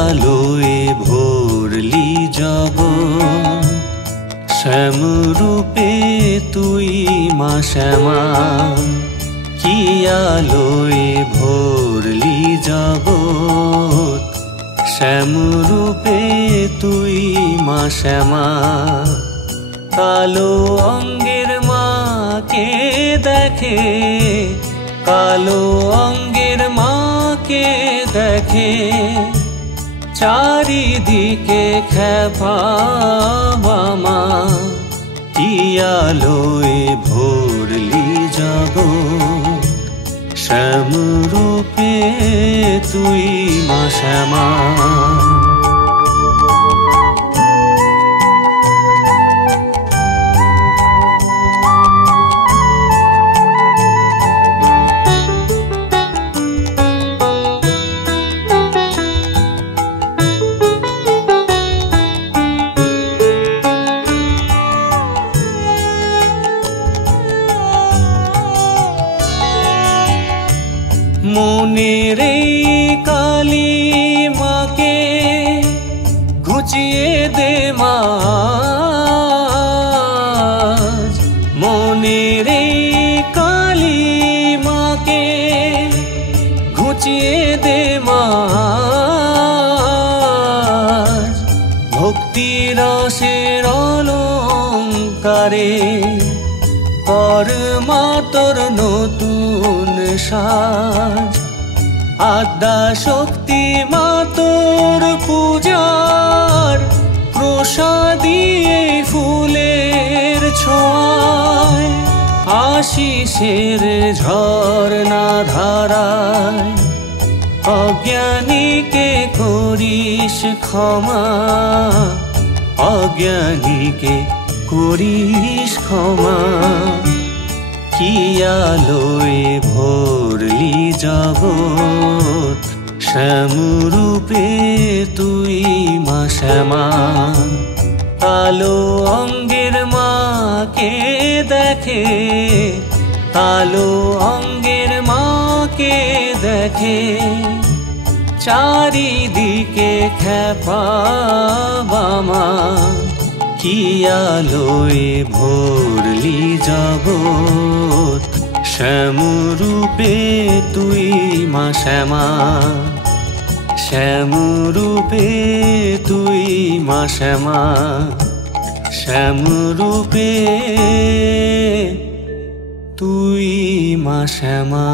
আলোয় ভরলি জগৎ, শ্যামরূপে তুই মা শ্যামা। কি আলোয় ভরলি জগৎ, শ্যামরূপে তুই মা শ্যামা। কালো অঙ্গের মাকে দেখে, কালো অঙ্গের মাকে দেখে, চারিদিকে খ্যাপা মা। কি আলোয় ভরলি জগৎ, শ্যামরূপে তুই মা শ্যামা। মনের এই কালী মাকে ঘুচিয়ে দে মা, মনের এই কালী মাকে ঘুচিয়ে দে মা। ভক্তি রসের অলঙ্কারে কর মা তোর নতুন সাজ। আদ্যা শক্তি মা তোর পূজার প্রসাদিয়ে ফুলের ছোঁয়ায়, আশিসের ঝর্ণা ধারায় অজ্ঞানীকে করিস ক্ষমা, অজ্ঞানীকে করিস ক্ষমা। কি আলোয় ভরলি জগৎ, শ্যামরূপে তুই মা শ্যামা। কালো অঙ্গের মাকে দেখে, কালো অঙ্গের মাকে দেখে, চারিদিকে খ্যাপা মা। কি আলোয় ভরলি জগৎ, শ্যামরূপে তুই মা শ্যামা। শ্যামরূপে তুই মা শ্যামা, শ্যামরূপে তুই মা শ্যামা।